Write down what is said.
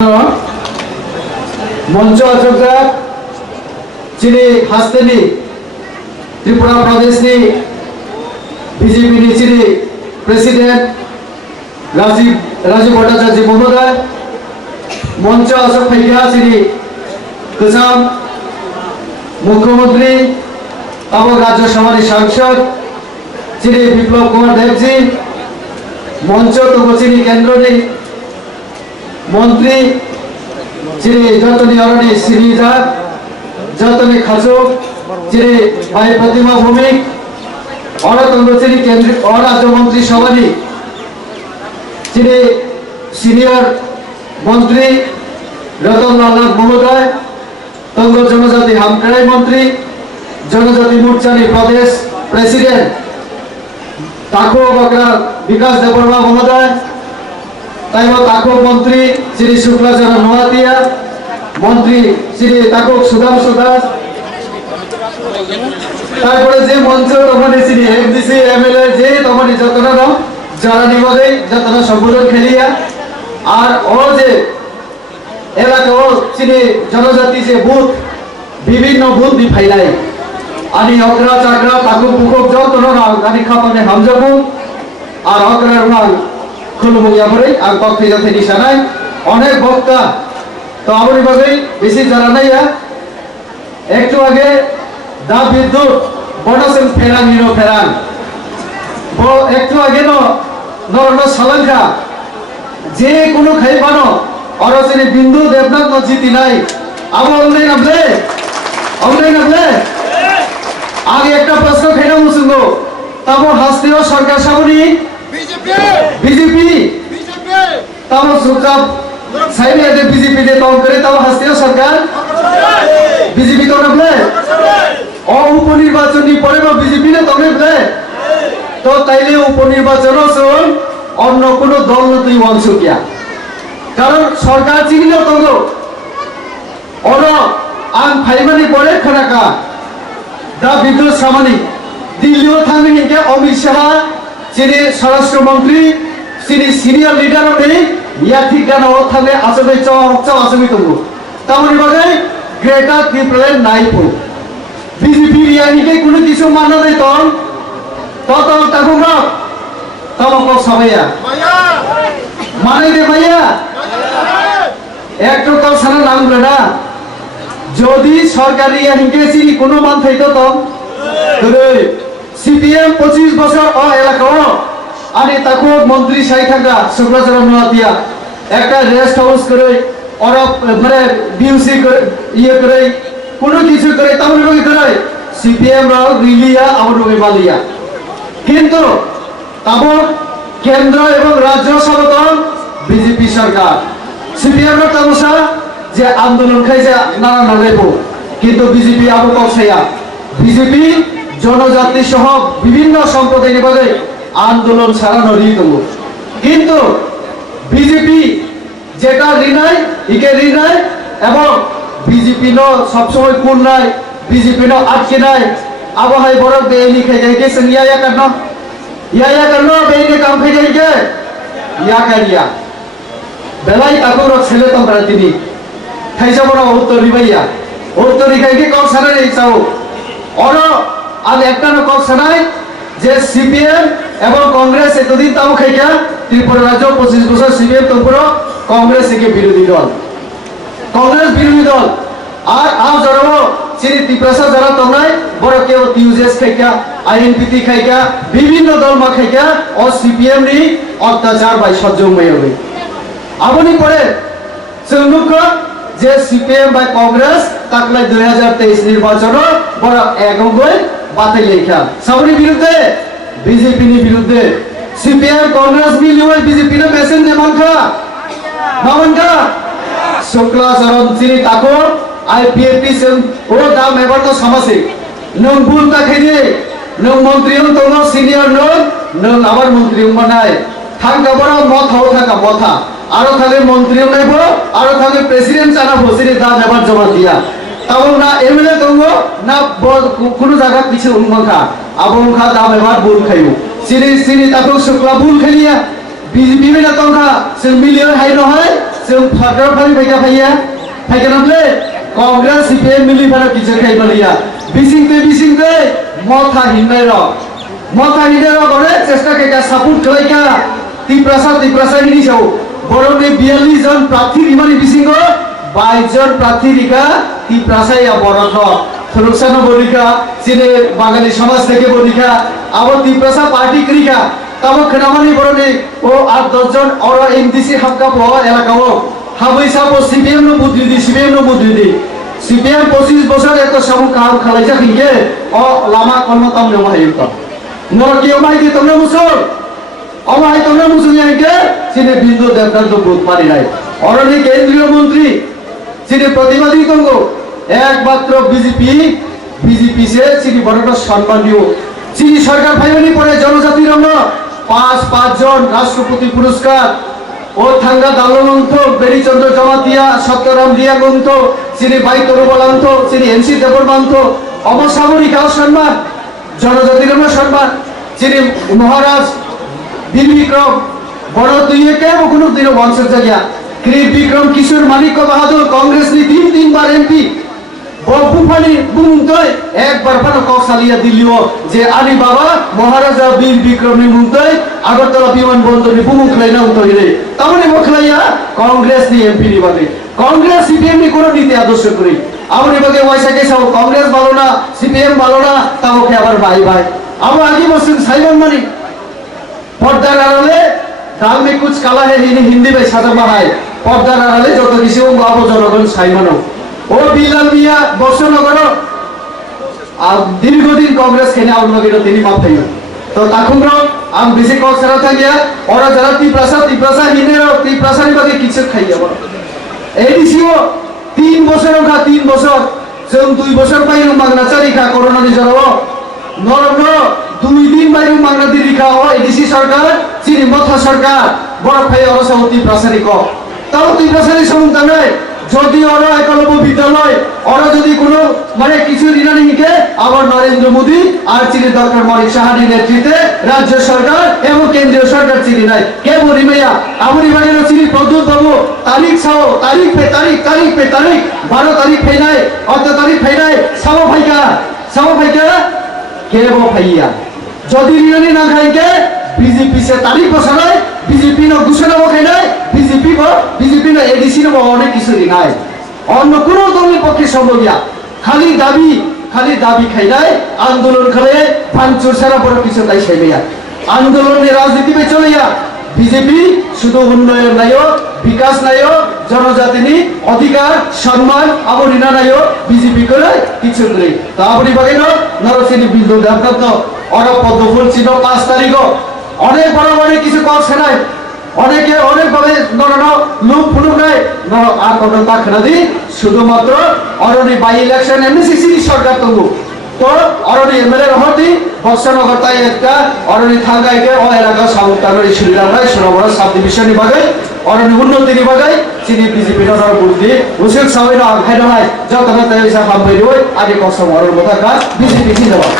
मंच अध्यक्ष चिनी हस्तनी त्रिपुरा प्रदेश बीजेपी चिनी प्रेसिडेंट राजीव भट्टाचार्य महोदय मंच अशोक फैया चिनी गोजाम मुख्यमंत्री अब राज्यसभा सांसद चिनी विप्लव कुमार देवजी मंच तो चिनी केंद्र मंत्री चिनी जतनी अरणी सिरिजा जतनी खासुक चिनी भाई प्रतिमा भूमिक और चिनी केंद्रीय और राज्य मंत्री सभानी चिनी सीनियर मंत्री रतनलाल नाथ महोदय तंग जनजाति हामक्राई मंत्री जनजाति मोर्चानी प्रदेश प्रेसिडेंट ताको बकरा विकास देवबर्मा महोदय ताको मंत्री श्री शुक्लाचरण नोआतिया मंत्री श्री ताको सुधांशु दास मंच तमने श्री एमडीसी एमएलए जे तमने जतना नाम जारानी बगे जतना संबोधन खेलिया और जे एलाका श्री जनजाति जे बूथ विभिन्न बूथ भी फैलाय आणि अकरा चाकरा ताको पुको जतना नाम गानी खापने हमजबो और अकरा रुमाल खुलमुगिया परे आं पक्षे जाते निशानाय अनेक बक्ता तो आबोनी बागै बेसि जाना नाया एकटू आगे दा विद्युत बनसेन फेरान हिरो फेरान बो एकटू आगे न सालंका जे कोनो खाइबानो अरसिनी बिंदु देवनाथ न जीती नाय आबो अमले आगे एक प्रश्न खेना मुसुंगो तबो हास्तियो सरकार साबनी बीजेपी तब सुचाप साइड है बीजेपी दे तो करे तब हास्तियो सरकार बीजेपी तो नबले और उपनिर्वाचन नि परे बीजेपी ने तबले बले तो ताइले उपनिर्वाचन सुन अन्य कोनो दल न तुई वंश किया कारण सरकार चिगिलो तंगो और आं फाइमानि परे खनाका दा विद्युत सामानी दिल्लीओ थांगे के अमित शाह चिनी स्वराष्ट्र मंत्री चिनी सीनियर लीडर ने या ठिकाना थांगे आसबे चौ आसबे तंगो तामनि बागै ग्रेटर त्रिपुरा नाइपो बीजेपी रियानि के कुनु किछु मानना दे तो ताकुगा तमको सबैया माने दे भैया एक तो सारा नाम लेना যদি সরকারি হিংকেছি কোনো মান থাইতো তো সিপিএম 25 বছর ও এলাকা আনি তাকো মন্ত্রী সাই থাকা শুক্লাচরণ নয়াতিয়া একটা রেস্ট হাউস করে আর মানে বিউসি করে ইয়ে করে কোনো কিছু করে তামনি বই করে সিপিএম রাও রিলিয়া আমরুগে বালিয়া কিন্তু তাবো কেন্দ্র এবং রাজ্য সরকার বিজেপি সরকার সিপিএম এর তামসা যে আন্দোলন খাইছে নানা নালেবো কিন্তু বিজেপি আবু কসাইয়া বিজেপি জনজাতি সহ বিভিন্ন সম্প্রদায় নিবাগে আন্দোলন সারানো রীত কিন্তু বিজেপি যেটা রিনাই ইকে রিনাই এবং বিজেপি ন সবসময় কোন নাই বিজেপি ন আটকে নাই আবহাই বড় বেইনি খাই যায় কে সনিয়া করনো বেইনি কাম খাই যায় কে ইয়া কারিয়া বেলাই তাকর ছেলে তোমরা তিনি খাইছা বড় উত্তর রিবাইয়া উত্তর রিখাইকে কল সানাই চাও और आज एक कल सानाय जे सीपीएम এবং কংগ্রেস এতদিন তাও খাইয়া ত্রিপুরা রাজ্য 25 বছর সিপিএম তপুরো কংগ্রেস के বিরোধী দল আর আও জড়ো শ্রী ত্রিপ্রাসা যারা তোমরাই বড় কেউ টিউজেস খাইয়া আইএনপিটি খাইয়া বিভিন্ন দল মা খাইয়া ও সিপিএম নি অত্যাচার বাই সহ্যময় হবে আপনি পরে সম্মুখ যে সিপিএম বাই কংগ্রেস তাকলাই 2023 নির্বাচন বড় একঙ্গই বাতিল লেখা সবরি বিরুদ্ধে বিজেপি নি বিরুদ্ধে সিপিএম কংগ্রেস মিলিয়ে বিজেপি নে মেসেজ দে মানখা শুক্লাচরণ চিনি তাকো আইপিএফটি সেন ও দাম এবার তো সমাসে নং ভুল তাখাইনি নং মন্ত্রী হন তো সিনিয়র নং আবার মন্ত্রী বানায় থাকা বড় মথাও থাকা মথা আরো থাকে মন্ত্রী নাইব আরো থাকে প্রেসিডেন্ট জানা বসিরে দাম এবার জমা দিয়া তাও না এমএলএ তঙ্গো না কোনো জায়গা কিছু উন্মখা আবংখা দাম এবার বুল খাইও সিনি তাকো শুক্লা বুল খেলিয়া বিভিন্ন তঙ্গা সে মিলিয়ন হাই নহয় जों फाग्रा फारि फैया फैगोनले कांग्रेस सीपीएम मिली फारा किसे खाइबलिया बिसिंते मथा हिन्नाय र गरे चेष्टा केका सापोर्ट खलाइका तिप्रासा हिनि छौ बरनि 42 जन प्रार्थी रिमानि बिसिंगो 22 जन प्रार्थी रिका तिप्रासा या बरख थरुसानो बरिका सिने बागानी समाज থেকে बरिका अब तिप्रासा पार्टी करिका तब खनामानि बरनि ओ 8-10 जन और एमडीसी हाबका प एलाकाओ हाबैसाबो सीपीएम नो बुद्धिदि सीपीएम 25 বছর এত সব কাম খালাইছা কিনকে ও লামা কর্ম তামনে মাহাইতো নরকি মাইতি তোমরা মুসল অমাই তোমরা মুসলিম আইকে সিনে বিন্দু দেবদার তো বুঝ পারি নাই অরনি কেন্দ্রীয় মন্ত্রী সিনে প্রতিবাদী কঙ্গো একমাত্র বিজেপি সে সিনি বড়টা সম্মানীয় সিনি সরকার ফাইনালি পরে জনজাতির রঙ 5 জন রাষ্ট্রপতি পুরস্কার ও থাঙ্গা দালমন্ত বেরিচন্দ্র জমাতিয়া সত্যরাম দিয়াগন্ত শ্রী বাইতরু বলান্ত শ্রী এনসি দেবরমান্ত অবসামরিক সম্মান জনজাতির সম্মান শ্রী মহারাজ বীর বিক্রম বড় দুইয়ে কে কোনো দিন বংশের জায়গা ক্রিপ বিক্রম কিশোর মানিক্য বাহাদুর কংগ্রেস নি 3 বার এমপি বুফানি বুমুন্তই একবার ফানো কসালিয়া দিলিও যে আলী বাবা মহারাজা বীর বিক্রমনি মুন্তই আগরতলা বিমানবন্দরে বুমুখলাইনা উতইরে তামনি মখলাইয়া কংগ্রেস নি এমপি নি বাগে কংগ্রেস সিপিএম নি কোনো নীতি আদর্শ করি আমনি বাগে ওয়াইসা কে সব কংগ্রেস ভালো না সিপিএম ভালো না তাও কে আবার ভাই আবার আগে বসেন সাইমন মানি পর্দার আড়ালে দাল মে কুছ কালা হে হিন্দি ভাই সাজা মাহাই পর্দার আড়ালে যত কিছু আবো জনগণ সাইমানো ও বিলাল মিয়া বর্ষনগর দীর্ঘদিন কংগ্রেস খেলে আউলগির তিনি মাথায় তো তখন আমি বেশি কক্সরা থাকিয়া ওরা যারা তিপ্রাসা হিনের তিপ্রাসারি বাগে কিছু খাই যাব এডিসিও 3 বছর খা 3 বছর যেন 2 বছর বাইরে মাগনা চারি খা করোনা নিজর নরম 2 দিন বাইরে মাগনা দিলি খা ও এডিসি সরকার চিনি মথা সরকার বড় ভাই অরসাও তিপ্রাসারি ক তাও তিপ্রাসারি সমুদানে যদি ওরা একলব্য বিদ্যালয় ওরা যদি কোনো মানে কিছু রিনানিকে আবার নরেন্দ্র মোদী আর চিনি ডক্টর মানিক সাহানি নেতৃত্বে রাজ্য সরকার এবং কেন্দ্রীয় সরকার চিনি নাই কে বলি মেয়া আমরি বাগের চিনি প্রদ্যুৎ বাবু তারিখ সাও তারিখ পে তারিখ 12 তারিখ ফে নাই 8 তারিখ ফে নাই সাও ভাইকা কে বো ভাইয়া যদি রিনানি না খাইকে বিজেপি সে তারিখ বসায় বিজেপি নো ঘোষণা বখাই নাই বিজেপি নো এডিসি নো অনেক কিছু নাই অন্য কোনো দলের পক্ষে সম্ভবিয়া খালি দাবি খাই নাই আন্দোলন করে ভাঙচুর ছাড়া বড় কিছু তাই সাইবেয়া আন্দোলনের রাজনীতি চলেয়া বিজেপি শুধু উন্নয়ন নাইও বিকাশ নাইও জনজাতিনি অধিকার সম্মান আবরিনা নাইও বিজেপি করে কিছু করে তা আপনি বাগেন নরসিনী বিন্দু দেবদত্ত অর পদ্মফুল ছিল 5 তারিখ অনেক বড় কিছু করছে নাই অনেক ভাবে লোক ফুলুক নাই আর কোনো তাখনা দি শুধুমাত্র অরণি বাই ইলেকশন এমএসসি সরকার তঙ্গু তো অরণি এমএলএ রহতি বর্ষনগর তাই একটা অরণি থাঙ্গাইকে ও এলাকা সামুদ্রাগরি সুরিরাবাই সুরবড় সাব ডিভিশন বিভাগে অরণি উন্নতি বিভাগে চিনি বিজেপি নর বুদ্ধি উসেক সাউইনা আখাই নয় যত তাই হাম বইরই আগে কষ্ট অরণ কথা বিজেপি জিন্দাবাদ